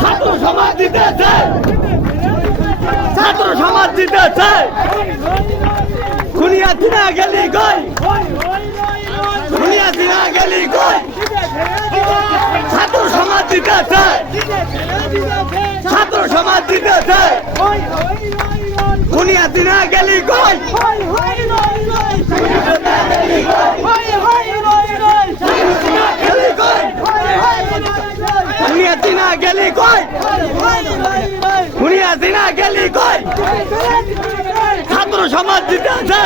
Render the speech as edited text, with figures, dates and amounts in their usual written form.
ছাত্র সমাজ দিতেছে, ছাত্র সমাজ দিতেছে, খুনিয়া দিনা গেলি কই, খুনিয়া দিনা গেলি কই, ছাত্র সমাজ দিতেছে, ছাত্র সমাজ দিতেছে, খুনিয়া দিনা গেলি কই, খুনিয়া দিনা গেলি কই, খুনিয়া দিনা গেলি কই, ছাত্র সমাজ দিতেছে।